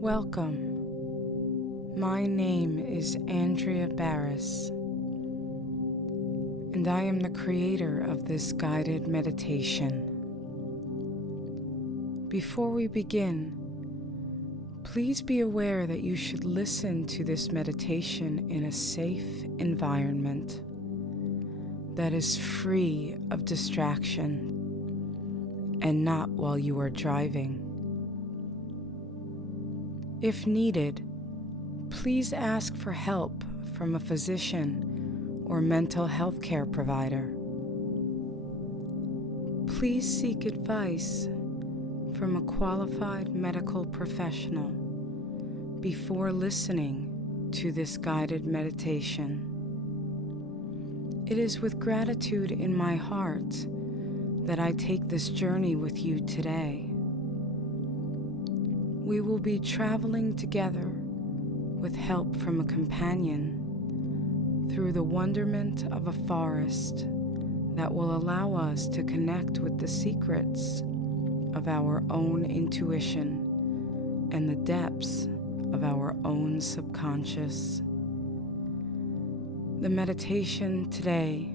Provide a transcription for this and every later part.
Welcome. My name is Andrea Barros, and I am the creator of this guided meditation. Before we begin, please be aware that you should listen to this meditation in a safe environment that is free of distraction and not while you are driving. If needed, please ask for help from a physician or mental health care provider. Please seek advice from a qualified medical professional before listening to this guided meditation. It is with gratitude in my heart that I take this journey with you today. We will be traveling together with help from a companion through the wonderment of a forest that will allow us to connect with the secrets of our own intuition and the depths of our own subconscious. The meditation today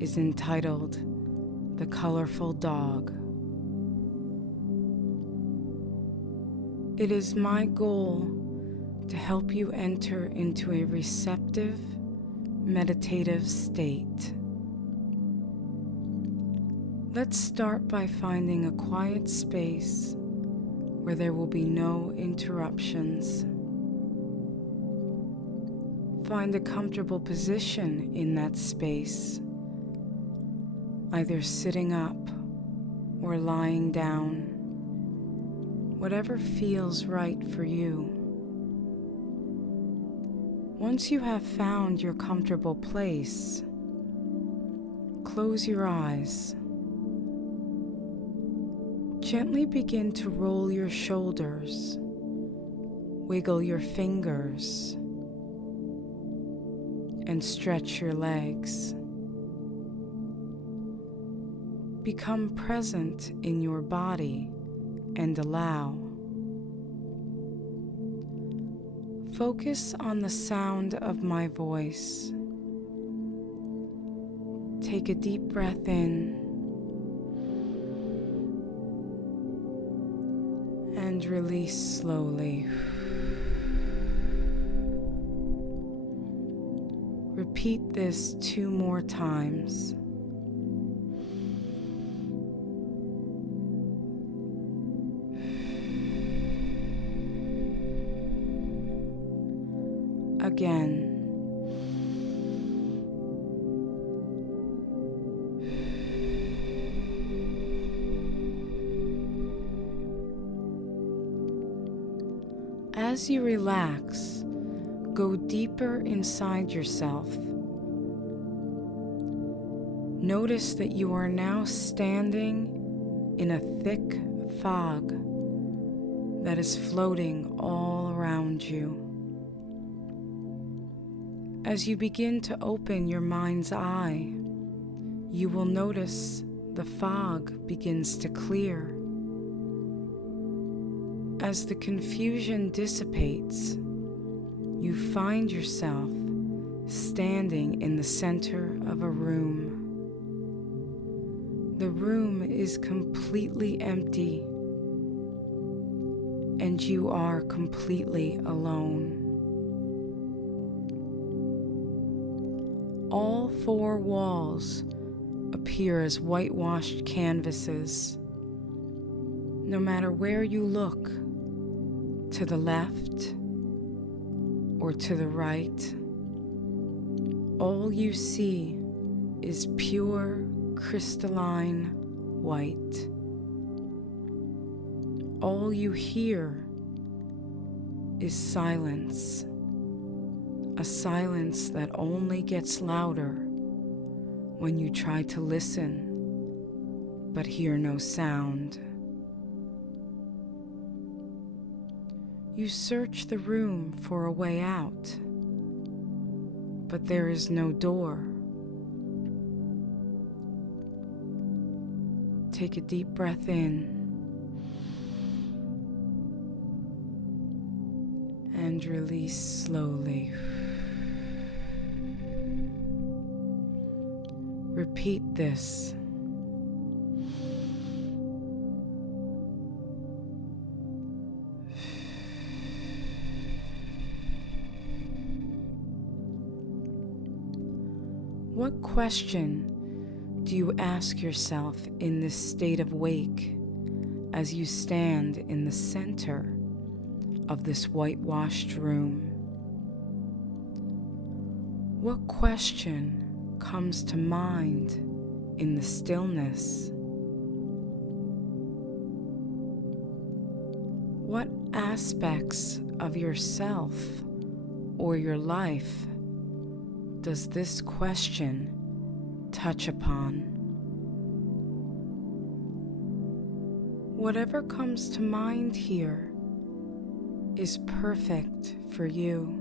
is entitled The Colorful Dog. It is my goal to help you enter into a receptive, meditative state. Let's start by finding a quiet space where there will be no interruptions. Find a comfortable position in that space, either sitting up or lying down. Whatever feels right for you. Once you have found your comfortable place, close your eyes. Gently begin to roll your shoulders, wiggle your fingers, and stretch your legs. Become present in your body and allow. Focus on the sound of my voice. Take a deep breath in and release slowly. Repeat this 2 more times. Again. As you relax, go deeper inside yourself. Notice that you are now standing in a thick fog that is floating all around you. As you begin to open your mind's eye, you will notice the fog begins to clear. As the confusion dissipates, you find yourself standing in the center of a room. The room is completely empty, and you are completely alone. All 4 walls appear as whitewashed canvases. No matter where you look, to the left or to the right, all you see is pure crystalline white. All you hear is silence. A silence that only gets louder when you try to listen, but hear no sound. You search the room for a way out, but there is no door. Take a deep breath in And release slowly. Repeat this. What question do you ask yourself in this state of wake as you stand in the center of this whitewashed room? What question comes to mind in the stillness? What aspects of yourself or your life does this question touch upon? Whatever comes to mind here is perfect for you.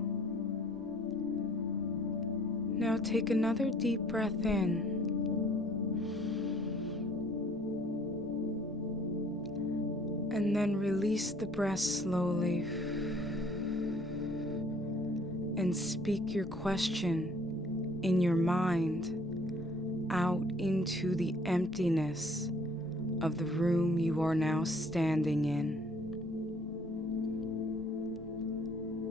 Now take another deep breath in. And then release the breath slowly. And speak your question in your mind out into the emptiness of the room you are now standing in.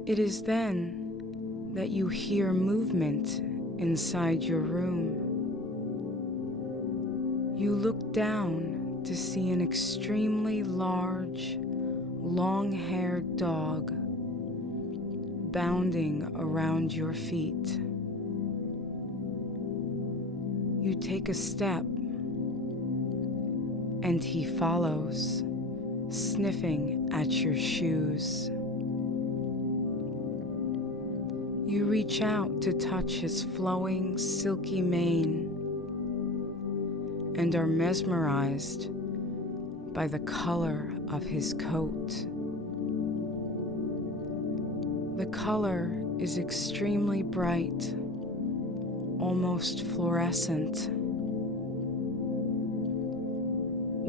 It is then that you hear movement inside your room. You look down to see an extremely large, long-haired dog bounding around your feet. You take a step, and he follows, sniffing at your shoes. You reach out to touch his flowing, silky mane and are mesmerized by the color of his coat. The color is extremely bright, almost fluorescent.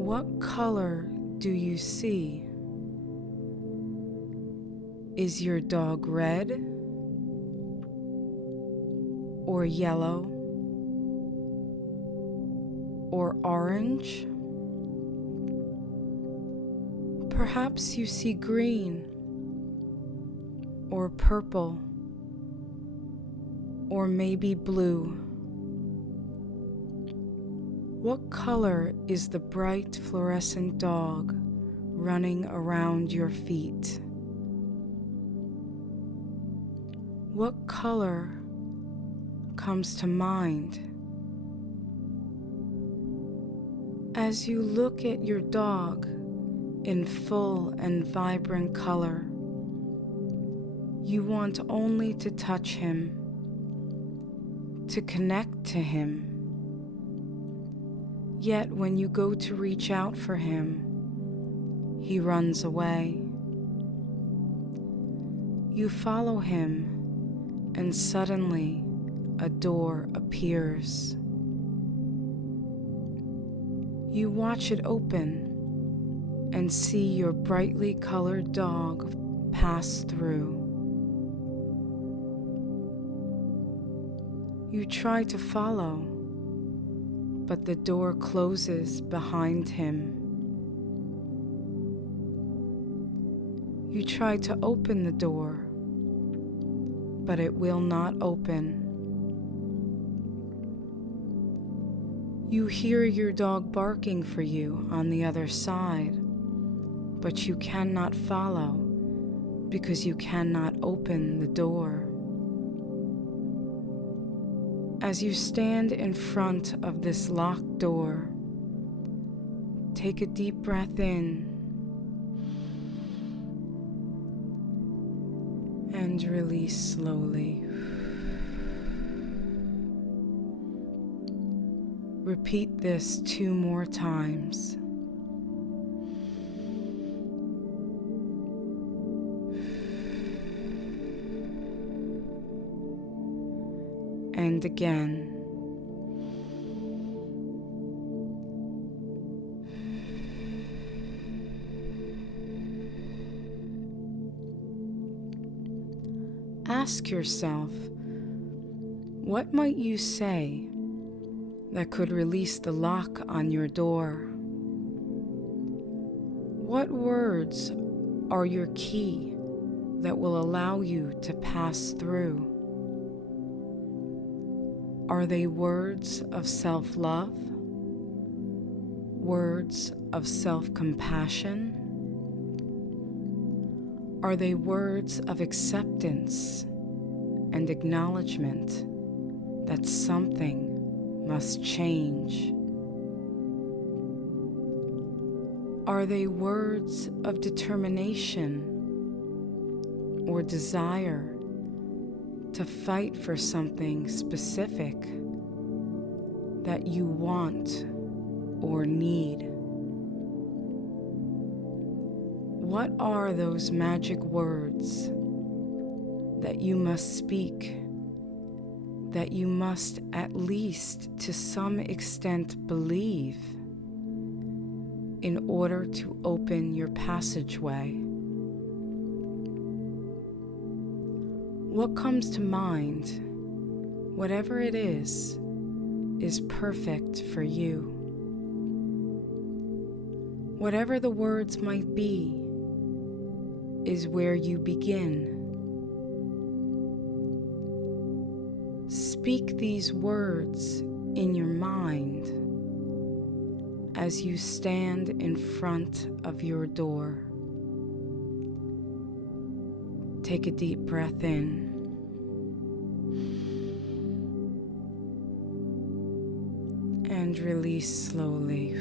What color do you see? Is your dog red or yellow or orange? Perhaps you see green or purple or maybe blue. What color is the bright fluorescent dog running around your feet? What color comes to mind as you look at your dog in full and vibrant color? You want only to touch him, to connect to him. Yet when you go to reach out for him, he runs away. You follow him, and suddenly a door appears. You watch it open and see your brightly colored dog pass through. You try to follow, but the door closes behind him. You try to open the door, but it will not open. You hear your dog barking for you on the other side, but you cannot follow because you cannot open the door. As you stand in front of this locked door, take a deep breath in and release slowly. Repeat this 2 more times. And again. Ask yourself, what might you say that could release the lock on your door? What words are your key that will allow you to pass through? Are they words of self-love? Words of self-compassion? Are they words of acceptance and acknowledgement that something must change? Are they words of determination or desire to fight for something specific that you want or need? What are those magic words that you must speak, that you must at least to some extent believe in order to open your passageway? What comes to mind, whatever it is perfect for you. Whatever the words might be is where you begin. Speak these words in your mind as you stand in front of your door. Take a deep breath in. And release slowly.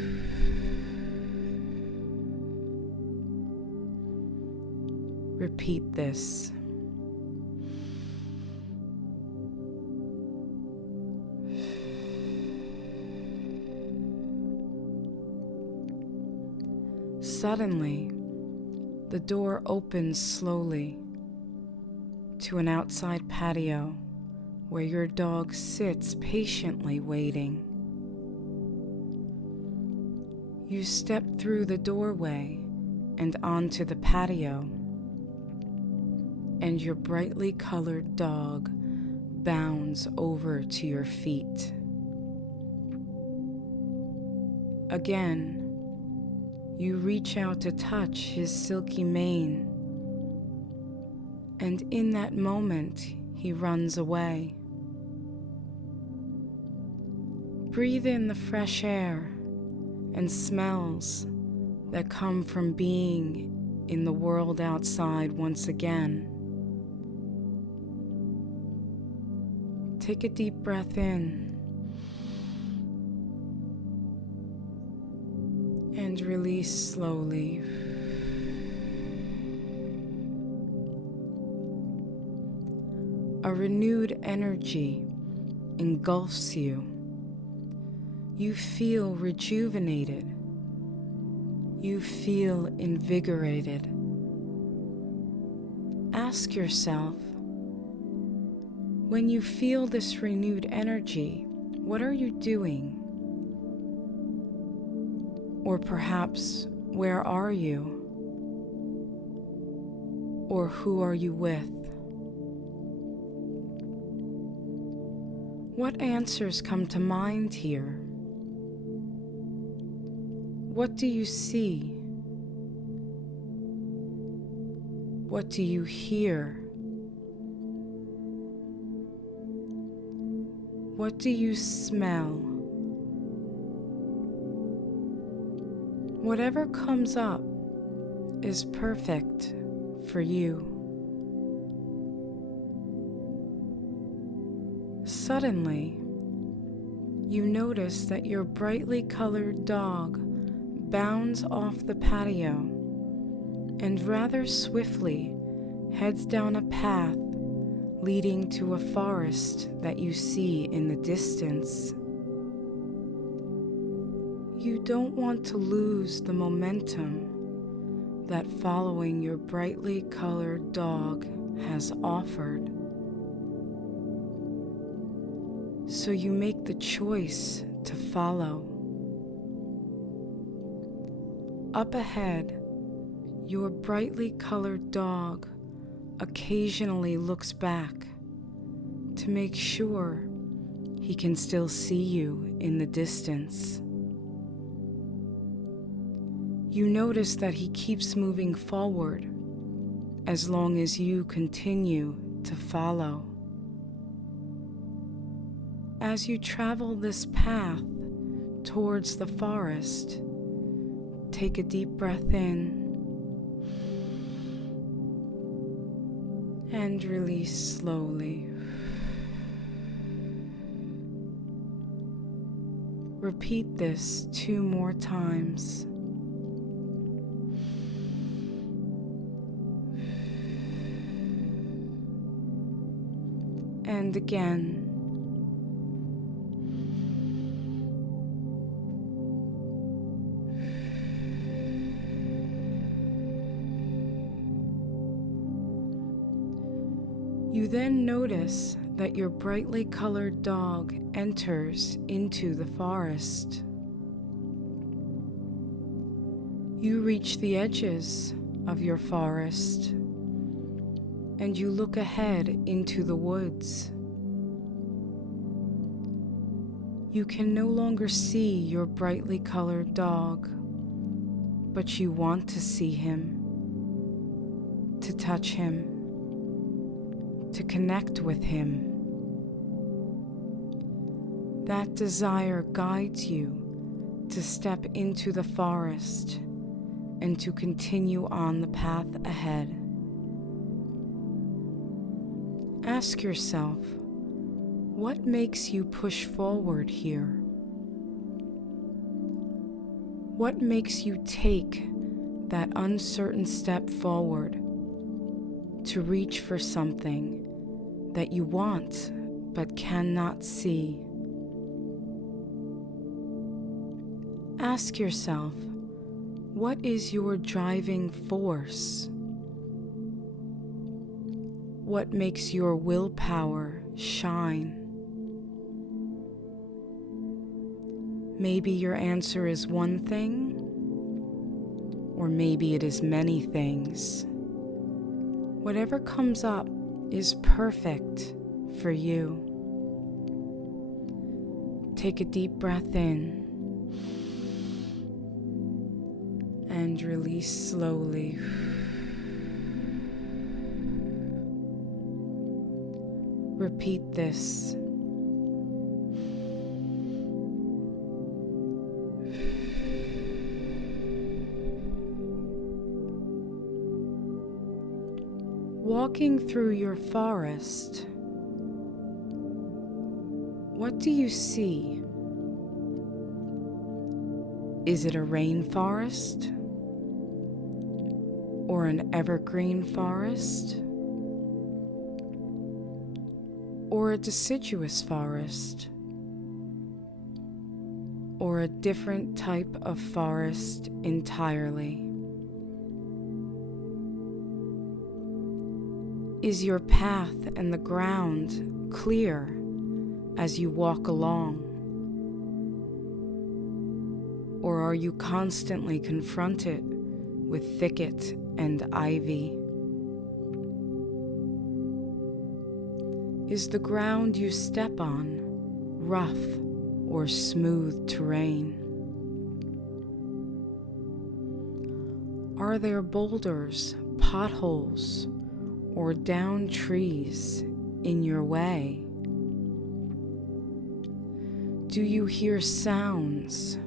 Repeat this. Suddenly, the door opens slowly to an outside patio where your dog sits patiently waiting. You step through the doorway and onto the patio, and your brightly colored dog bounds over to your feet. Again, you reach out to touch his silky mane, and in that moment, he runs away. Breathe in the fresh air and smells that come from being in the world outside once again. Take a deep breath in and release slowly. A renewed energy engulfs you. You feel rejuvenated. You feel invigorated. Ask yourself, when you feel this renewed energy, what are you doing? Or perhaps, where are you? Or who are you with? What answers come to mind here? What do you see? What do you hear? What do you smell? Whatever comes up is perfect for you. Suddenly, you notice that your brightly colored dog bounds off the patio and rather swiftly heads down a path leading to a forest that you see in the distance. You don't want to lose the momentum that following your brightly colored dog has offered. So you make the choice to follow. Up ahead, your brightly colored dog occasionally looks back to make sure he can still see you in the distance. You notice that he keeps moving forward as long as you continue to follow. As you travel this path towards the forest, take a deep breath in and release slowly. Repeat this 2 more times. And again. You then notice that your brightly colored dog enters into the forest. You reach the edges of your forest and you look ahead into the woods. You can no longer see your brightly colored dog, but you want to see him, to touch him, to connect with him. That desire guides you to step into the forest and to continue on the path ahead. Ask yourself, what makes you push forward here? What makes you take that uncertain step forward to reach for something that you want but cannot see? Ask yourself, what is your driving force? What makes your willpower shine? Maybe your answer is one thing, or maybe it is many things. Whatever comes up is perfect for you. Take a deep breath in and release slowly. Repeat this. Walking through your forest, what do you see? Is it a rainforest? Or an evergreen forest? Or a deciduous forest? Or a different type of forest entirely? Is your path and the ground clear as you walk along? Or are you constantly confronted with thicket and ivy? Is the ground you step on rough or smooth terrain? Are there boulders, potholes, or downed trees in your way? Do you hear sounds?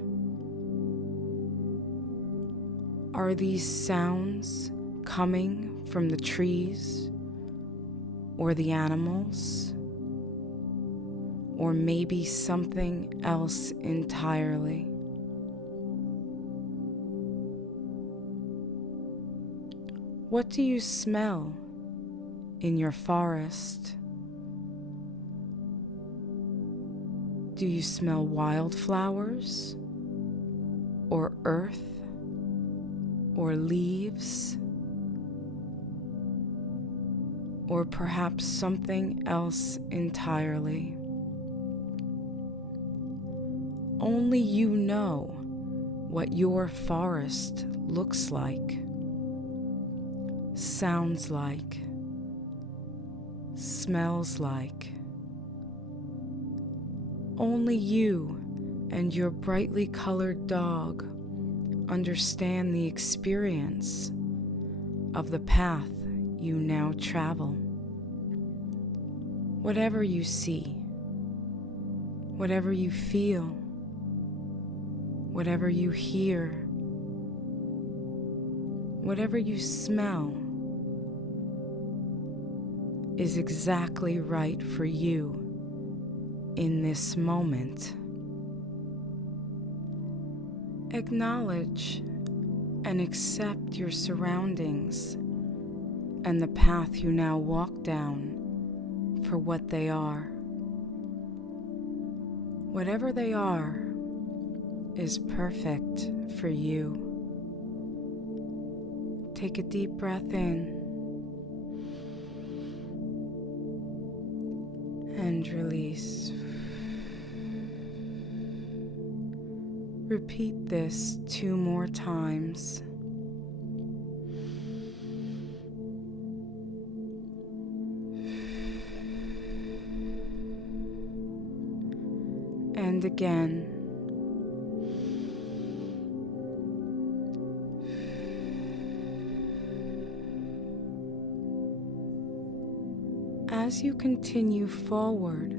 Are these sounds coming from the trees or the animals, or maybe something else entirely? What do you smell in your forest? Do you smell wildflowers, or earth, or leaves, or perhaps something else entirely? Only you know what your forest looks like, sounds like, smells like. Only you and your brightly colored dog understand the experience of the path you now travel. Whatever you see, whatever you feel, whatever you hear, whatever you smell is exactly right for you in this moment. Acknowledge and accept your surroundings and the path you now walk down for what they are. Whatever they are is perfect for you. Take a deep breath in and release. Repeat this 2 more times. And again. As you continue forward,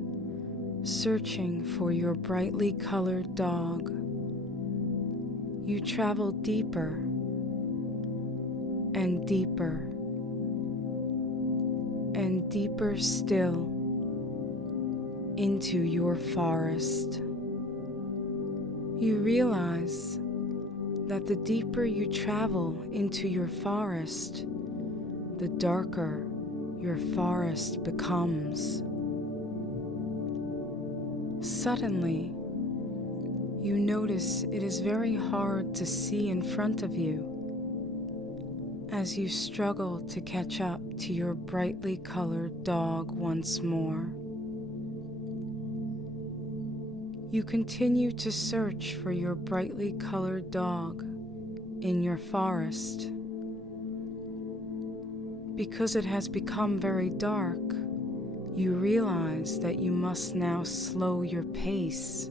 searching for your brightly colored dog, you travel deeper and deeper and deeper still into your forest. You realize that the deeper you travel into your forest, the darker your forest becomes. Suddenly, you notice it is very hard to see in front of you as you struggle to catch up to your brightly colored dog once more. You continue to search for your brightly colored dog in your forest. Because it has become very dark, you realize that you must now slow your pace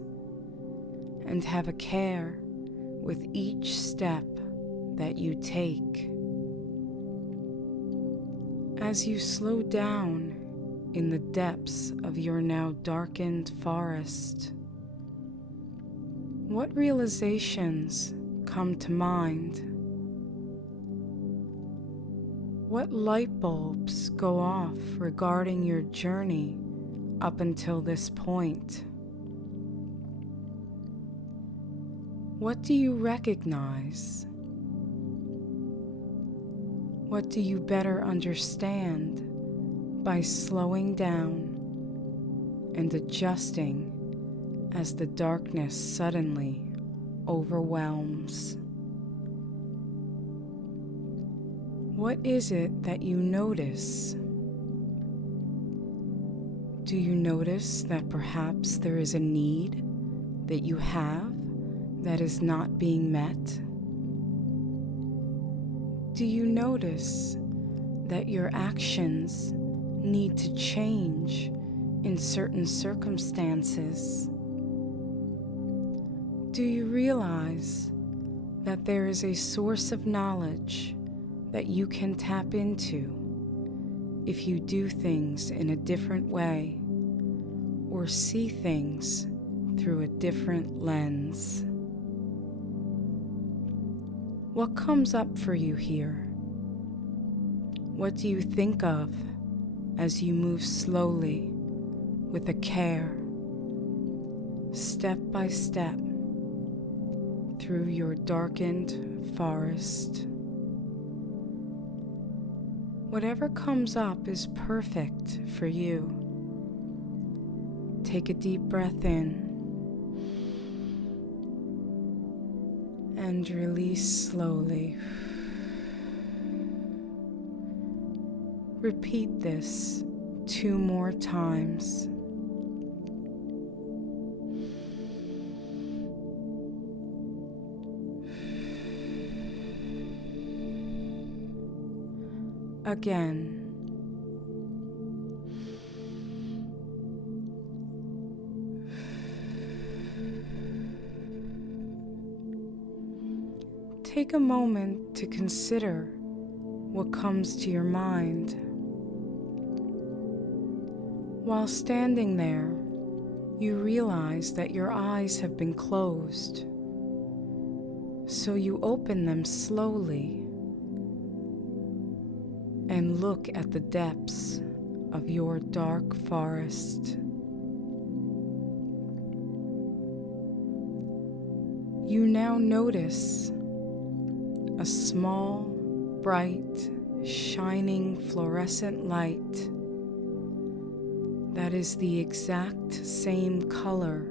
and have a care with each step that you take. As you slow down in the depths of your now darkened forest, what realizations come to mind? What light bulbs go off regarding your journey up until this point? What do you recognize? What do you better understand by slowing down and adjusting as the darkness suddenly overwhelms? What is it that you notice? Do you notice that perhaps there is a need that you have that is not being met? Do you notice that your actions need to change in certain circumstances? Do you realize that there is a source of knowledge that you can tap into if you do things in a different way or see things through a different lens? What comes up for you here? What do you think of as you move slowly with a care, step by step, through your darkened forest? Whatever comes up is perfect for you. Take a deep breath in and release slowly. Repeat this 2 more times. Again. Take a moment to consider what comes to your mind. While standing there, you realize that your eyes have been closed, so you open them slowly and look at the depths of your dark forest. You now notice a small, bright, shining fluorescent light that is the exact same color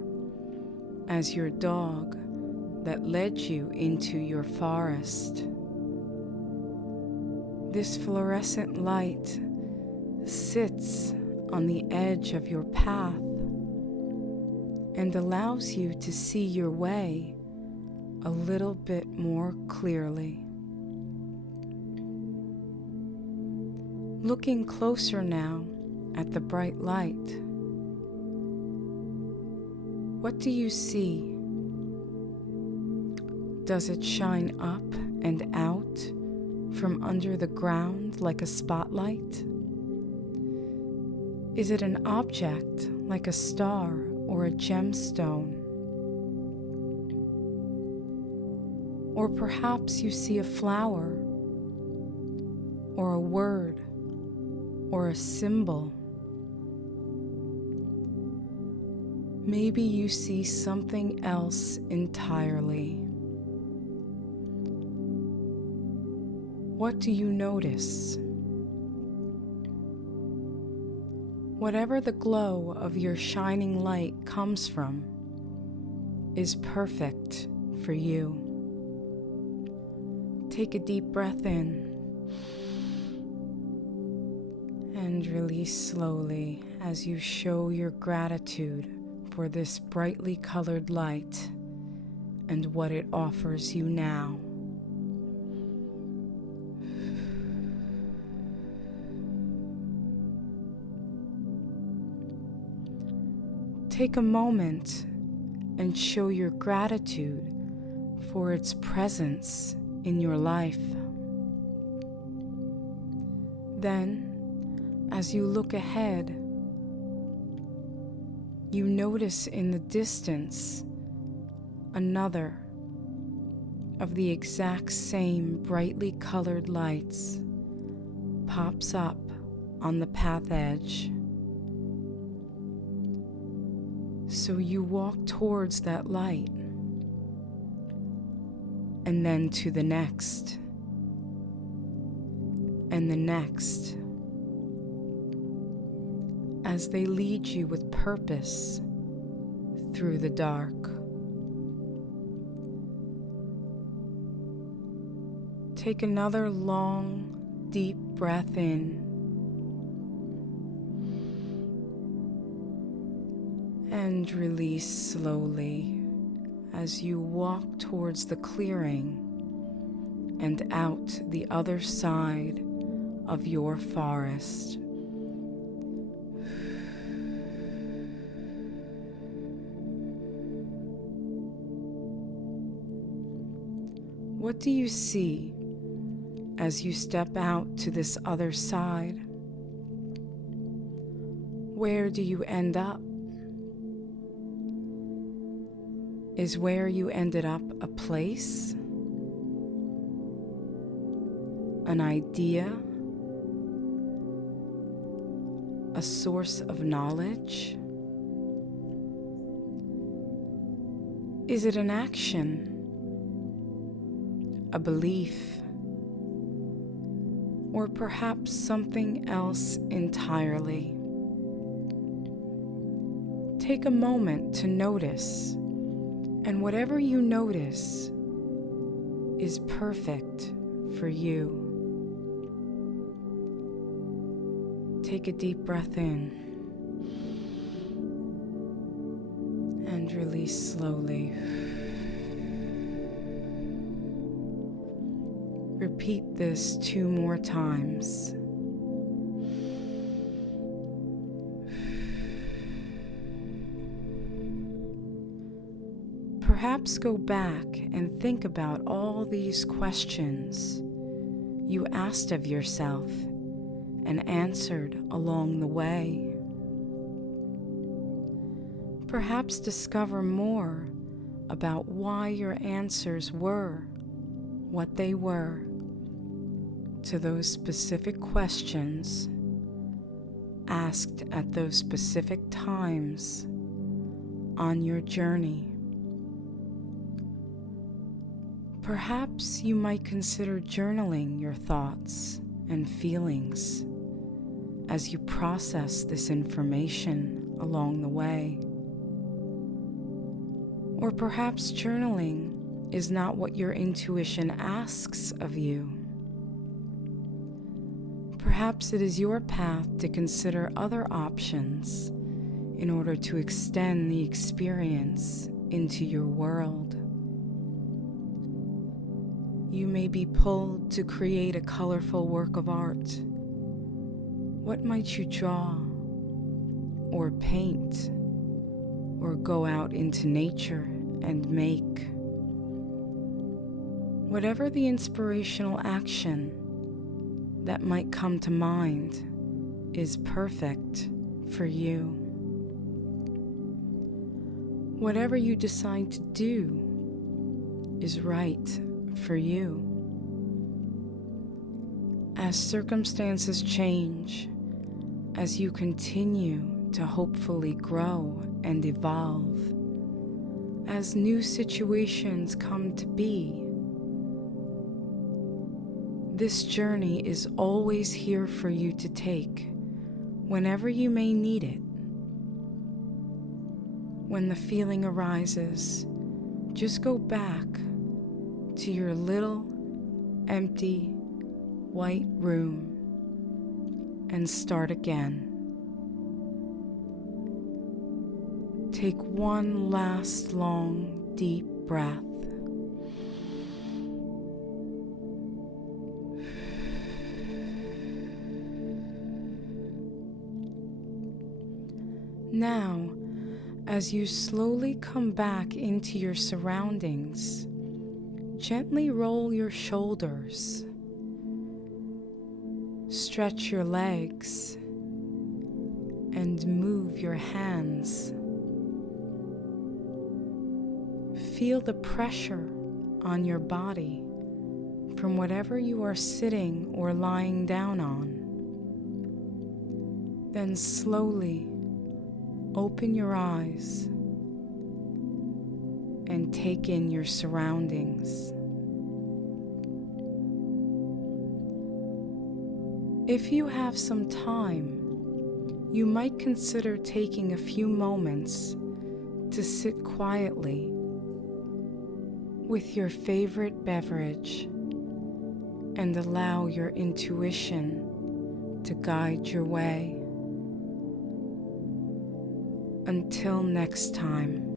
as your dog that led you into your forest. This fluorescent light sits on the edge of your path and allows you to see your way a little bit more clearly. Looking closer now at the bright light, what do you see? Does it shine up and out from under the ground like a spotlight? Is it an object like a star or a gemstone? Or perhaps you see a flower, or a word, or a symbol. Maybe you see something else entirely. What do you notice? Whatever the glow of your shining light comes from is perfect for you. Take a deep breath in and release slowly as you show your gratitude for this brightly colored light and what it offers you now. Take a moment and show your gratitude for its presence in your life. Then, as you look ahead, you notice in the distance another of the exact same brightly colored lights pops up on the path edge. So you walk towards that light, and then to the next, and the next, as they lead you with purpose through the dark. Take another long, deep breath in, and release slowly as you walk towards the clearing and out the other side of your forest. What do you see as you step out to this other side? Where do you end up? Is where you ended up a place, an idea, a source of knowledge? Is it an action, a belief, or perhaps something else entirely? Take a moment to notice. And whatever you notice is perfect for you. Take a deep breath in and release slowly. Repeat this 2 more times. Perhaps go back and think about all these questions you asked of yourself and answered along the way. Perhaps discover more about why your answers were what they were to those specific questions asked at those specific times on your journey. Perhaps you might consider journaling your thoughts and feelings as you process this information along the way. Or perhaps journaling is not what your intuition asks of you. Perhaps it is your path to consider other options in order to extend the experience into your world. You may be pulled to create a colorful work of art. What might you draw, or paint, or go out into nature and make? Whatever the inspirational action that might come to mind is perfect for you. Whatever you decide to do is right for you. As circumstances change, as you continue to hopefully grow and evolve, as new situations come to be, this journey is always here for you to take whenever you may need it. When the feeling arises, just go back to your little empty white room and start again. Take one last long, deep breath. Now, as you slowly come back into your surroundings, gently roll your shoulders, stretch your legs, and move your hands. Feel the pressure on your body from whatever you are sitting or lying down on. Then slowly open your eyes and take in your surroundings. If you have some time, you might consider taking a few moments to sit quietly with your favorite beverage and allow your intuition to guide your way. Until next time.